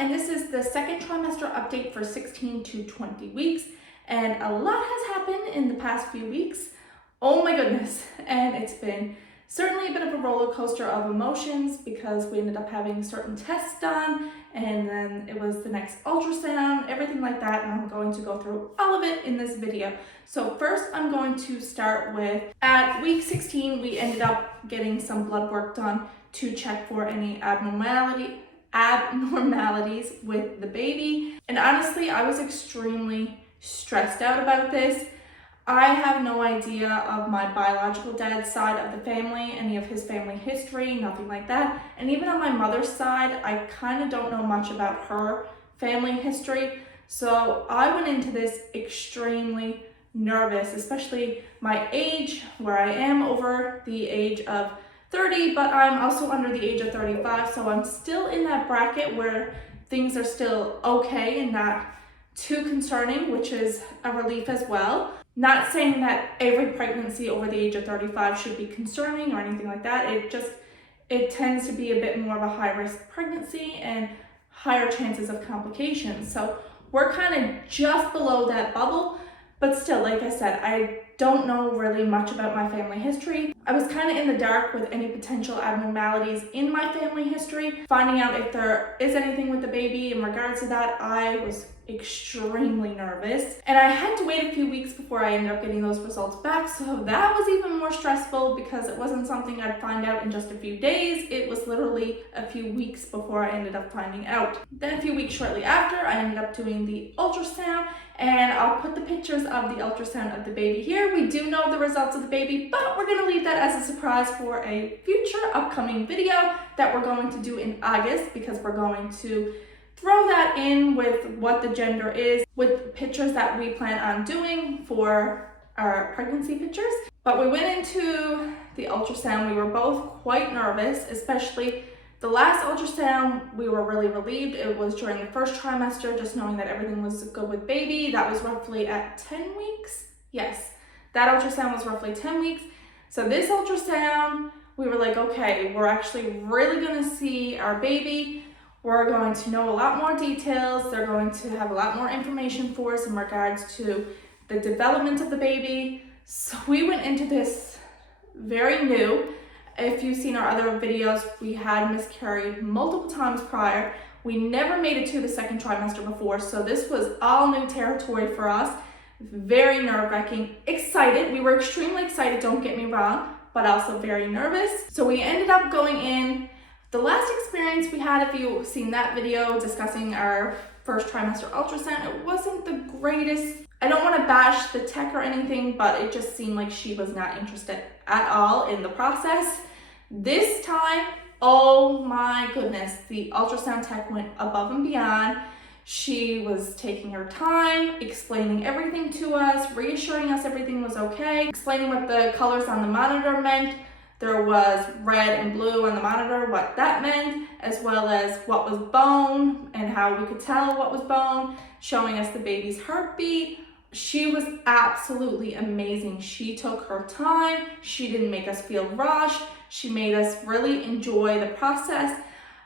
and this is the second trimester update for 16 to 20 weeks. And a lot has happened in the past few weeks. Oh my goodness. And it's been certainly a bit of a roller coaster of emotions because we ended up having certain tests done, and then it was the next ultrasound, everything like that. And I'm going to go through all of it in this video. So first I'm going to start with, at week 16, we ended up getting some blood work done to check for any abnormalities with the baby. And honestly, I was extremely stressed out about this. I have no idea of my biological dad's side of the family, any of his family history, nothing like that. And even on my mother's side, I kind of don't know much about her family history. So I went into this extremely nervous, especially my age, where I am over the age of 30, but I'm also under the age of 35, so I'm still in that bracket where things are still okay and not too concerning, which is a relief as well. Not saying that every pregnancy over the age of 35 should be concerning or anything like that. It tends to be a bit more of a high-risk pregnancy and higher chances of complications. So we're kind of just below that bubble, but still, like I said, I don't know really much about my family history. I was kind of in the dark with any potential abnormalities in my family history. Finding out if there is anything with the baby in regards to that, I was extremely nervous. And I had to wait a few weeks before I ended up getting those results back. So that was even more stressful because it wasn't something I'd find out in just a few days. It was literally a few weeks before I ended up finding out. Then a few weeks shortly after, I ended up doing the ultrasound, and I'll put the pictures of the ultrasound of the baby here. We do know the results of the baby, but we're gonna leave that as a surprise for a future upcoming video that we're going to do in August, because we're going to throw that in with what the gender is, with pictures that we plan on doing for our pregnancy pictures. But we went into the ultrasound, we were both quite nervous, especially the last ultrasound. We were really relieved. It was during the first trimester, just knowing that everything was good with baby. That was roughly at 10 weeks. Yes, that ultrasound was roughly 10 weeks. So this ultrasound, we were like, okay, we're actually really gonna see our baby. We're going to know a lot more details. They're going to have a lot more information for us in regards to the development of the baby. So we went into this very new. If you've seen our other videos, we had miscarried multiple times prior. We never made it to the second trimester before, so this was all new territory for us. Very nerve-wracking. Excited. We were extremely excited, don't get me wrong, but also very nervous. So we ended up going in. The last experience we had, if you've seen that video discussing our first trimester ultrasound, it wasn't the greatest. I don't want to bash the tech or anything, but it just seemed like she was not interested at all in the process. This time, oh my goodness, the ultrasound tech went above and beyond. She was taking her time, explaining everything to us, reassuring us everything was okay, explaining what the colors on the monitor meant. There was red and blue on the monitor, what that meant, as well as what was bone and how we could tell what was bone, showing us the baby's heartbeat. She was absolutely amazing. She took her time. She didn't make us feel rushed. She made us really enjoy the process.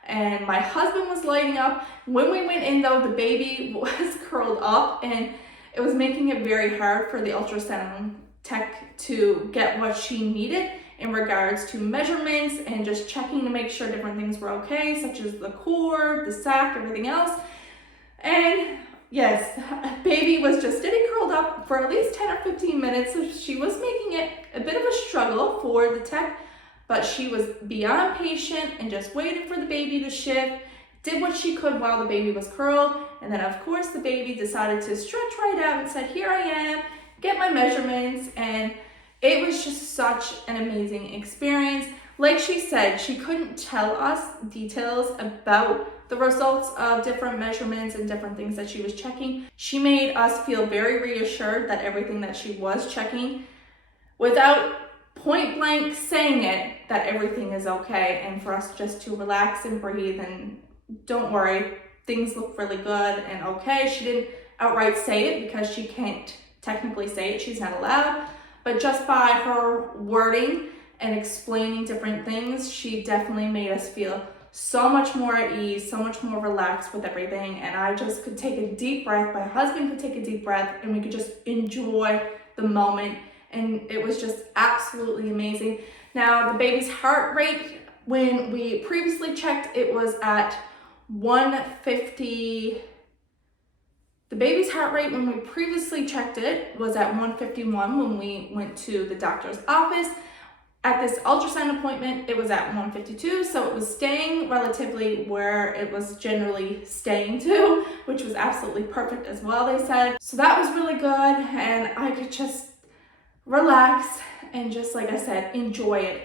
And my husband was lighting up. When we went in though, the baby was curled up, and it was making it very hard for the ultrasound tech to get what she needed in regards to measurements and just checking to make sure different things were okay, such as the cord, the sac, everything else. And yes, baby was just sitting curled up for at least 10 or 15 minutes. So she was making it a bit of a struggle for the tech, but she was beyond patient and just waited for the baby to shift, did what she could while the baby was curled. And then of course the baby decided to stretch right out and said, here I am, get my measurements. And it was just such an amazing experience. Like she said, she couldn't tell us details about the results of different measurements and different things that she was checking. She made us feel very reassured that everything that she was checking, without point blank saying it, that everything is okay, and for us just to relax and breathe and don't worry, things look really good and okay. She didn't outright say it because she can't technically say it, she's not allowed. But just by her wording and explaining different things, she definitely made us feel so much more at ease, so much more relaxed with everything. And I just could take a deep breath. My husband could take a deep breath and we could just enjoy the moment. And it was just absolutely amazing. Now, the baby's heart rate, when we previously checked, it was at 150. The baby's heart rate when we previously checked it was at 151 when we went to the doctor's office. At this ultrasound appointment, it was at 152, so it was staying relatively where it was generally staying to, which was absolutely perfect as well, they said. So that was really good, and I could just relax and just, like I said, enjoy it.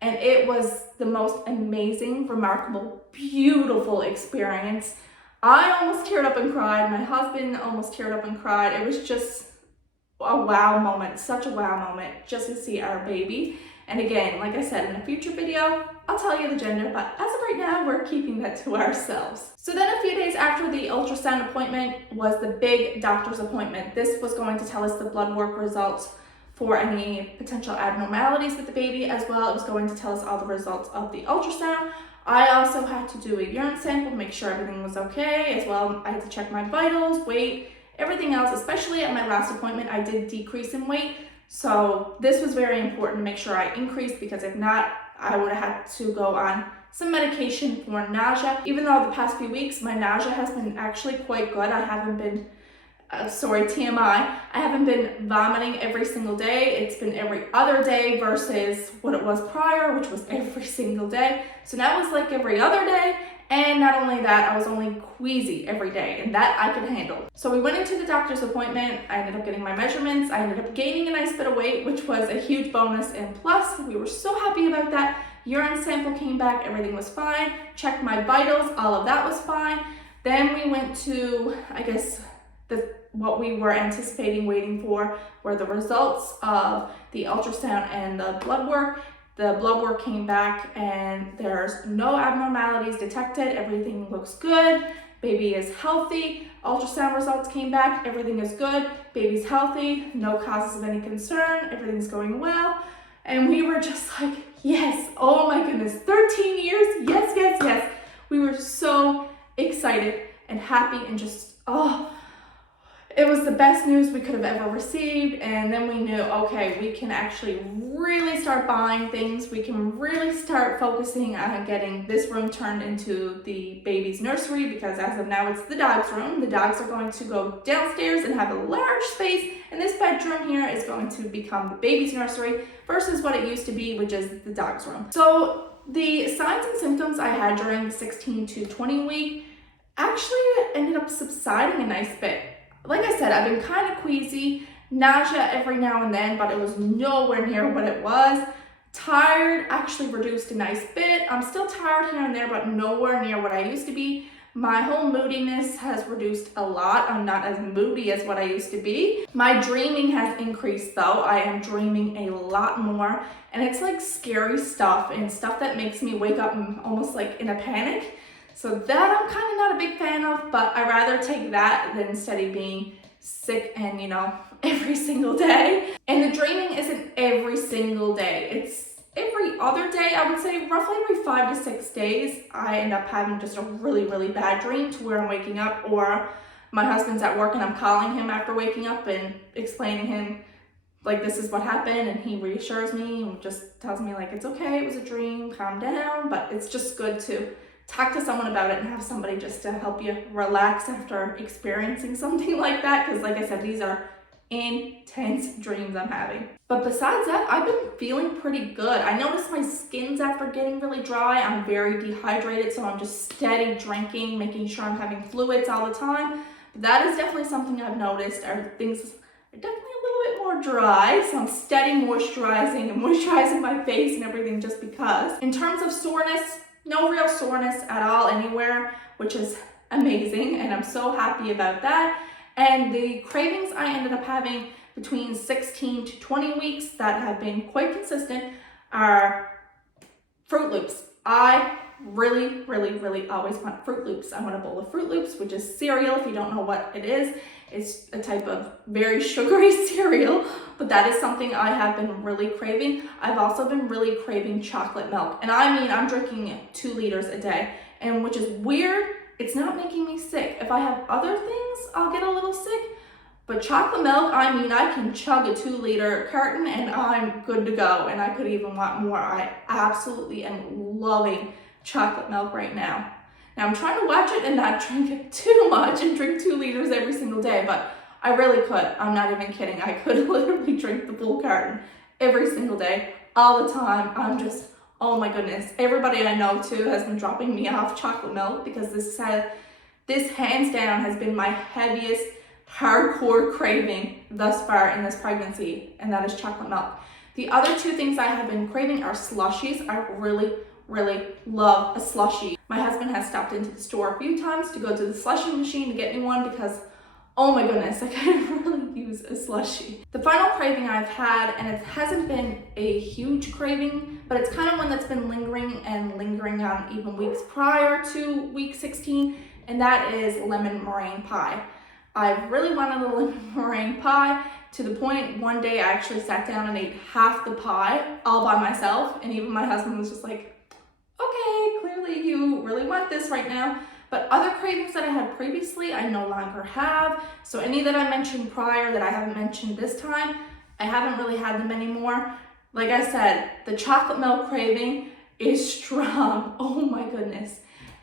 And it was the most amazing, remarkable, beautiful experience. I almost teared up and cried. My husband almost teared up and cried. It was just a wow moment, such a wow moment just to see our baby. And again, like I said, in a future video, I'll tell you the gender, but as of right now, we're keeping that to ourselves. So then a few days after the ultrasound appointment was the big doctor's appointment. This was going to tell us the blood work results for any potential abnormalities with the baby, as well. It was going to tell us all the results of the ultrasound. I also had to do a urine sample to make sure everything was okay, as well. I had to check my vitals, weight, everything else. Especially at my last appointment, I did decrease in weight. So this was very important to make sure I increased, because if not, I would have had to go on some medication for nausea. Even though the past few weeks, my nausea has been actually quite good. I haven't been, TMI, I haven't been vomiting every single day. It's been every other day versus what it was prior, which was every single day. So now it's like every other day. And not only that, I was only queasy every day, and that I could handle. So we went into the doctor's appointment. I ended up getting my measurements. I ended up gaining a nice bit of weight, which was a huge bonus. And plus, we were so happy about that. Urine sample came back, everything was fine. Checked my vitals, all of that was fine. Then we went to, I guess, what we were anticipating waiting for were the results of the ultrasound and the blood work. The blood work came back and there's no abnormalities detected. Everything looks good. Baby is healthy. Ultrasound results came back. Everything is good. Baby's healthy. No causes of any concern. Everything's going well. And we were just like, yes, oh my goodness, 13 years. Yes, yes, yes. We were so excited and happy and just, it was the best news we could have ever received. And then we knew, okay, we can actually really start buying things. We can really start focusing on getting this room turned into the baby's nursery, because as of now, it's the dog's room. The dogs are going to go downstairs and have a large space, and this bedroom here is going to become the baby's nursery versus what it used to be, which is the dog's room. So the signs and symptoms I had during the 16 to 20 week actually ended up subsiding a nice bit. Like I said, I've been kind of queasy, nausea every now and then, but it was nowhere near what it was. Tired actually reduced a nice bit. I'm still tired here and there, but nowhere near what I used to be. My whole moodiness has reduced a lot. I'm not as moody as what I used to be. My dreaming has increased though. I am dreaming a lot more, and it's like scary stuff and stuff that makes me wake up almost like in a panic. So that I'm kind of not a big fan of, but I rather take that than instead of being sick and, every single day. And the dreaming isn't every single day. It's every other day. I would say roughly every 5 to 6 days, I end up having just a really, really bad dream to where I'm waking up, or my husband's at work and I'm calling him after waking up and explaining to him, like, this is what happened, and he reassures me and just tells me, like, it's okay, it was a dream, calm down. But it's just good to talk to someone about it and have somebody just to help you relax after experiencing something like that, because like I said, these are intense dreams I'm having. But besides that, I've been feeling pretty good. I noticed my skin's after getting really dry. I'm very dehydrated, so I'm just steady drinking, making sure I'm having fluids all the time. But that is definitely something I've noticed. Things are definitely a little bit more dry, so I'm steady moisturizing and moisturizing my face and everything just because. In terms of soreness, no real soreness at all anywhere, which is amazing, and I'm so happy about that. And the cravings I ended up having between 16 to 20 weeks that have been quite consistent are Fruit Loops. I really always want Fruit Loops. I want a bowl of Fruit Loops, which is cereal. If you don't know what it is, it's a type of very sugary cereal, but that is something I have been really craving. I've also been really craving chocolate milk. And I mean, I'm drinking 2 liters a day, and which is weird. It's not making me sick. If I have other things, I'll get a little sick. But chocolate milk, I mean, I can chug a 2-liter carton and I'm good to go. And I could even want more. I absolutely am loving chocolate milk right now. Now I'm trying to watch it and not drink it too much and drink 2 liters every single day, but I really could. I'm not even kidding. I could literally drink the full carton every single day, all the time. I'm just, oh my goodness. Everybody I know too has been dropping me off chocolate milk because this hands down has been my heaviest hardcore craving thus far in this pregnancy, and that is chocolate milk. The other 2 things I have been craving are slushies. I really love a slushie. My husband has stopped into the store a few times to go to the slushie machine to get me one because, oh my goodness, I could really use a slushie. The final craving I've had, and it hasn't been a huge craving, but it's kind of one that's been lingering on even weeks prior to week 16, and that is lemon meringue pie. I've really wanted a lemon meringue pie to the point one day I actually sat down and ate half the pie all by myself, and even my husband was just like, okay, clearly you really want this right now. But other cravings that I had previously, I no longer have. So any that I mentioned prior that I haven't mentioned this time, I haven't really had them anymore. Like I said, the chocolate milk craving is strong. Oh my goodness.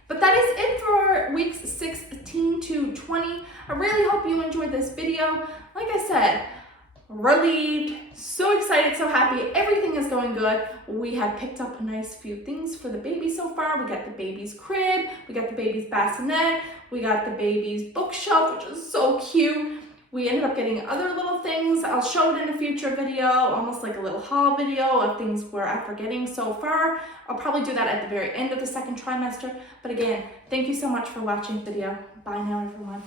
But that is it for weeks 16 to 20. I really hope you enjoyed this video. Like I said, relieved, so excited, so happy. Everything is going good. We have picked up a nice few things for the baby so far. We got the baby's crib, we got the baby's bassinet, we got the baby's bookshelf, which is so cute. We ended up getting other little things. I'll show it in a future video, almost like a little haul video of things we're after getting so far. I'll probably do that at the very end of the 2nd trimester. But again, thank you so much for watching the video. Bye now, everyone.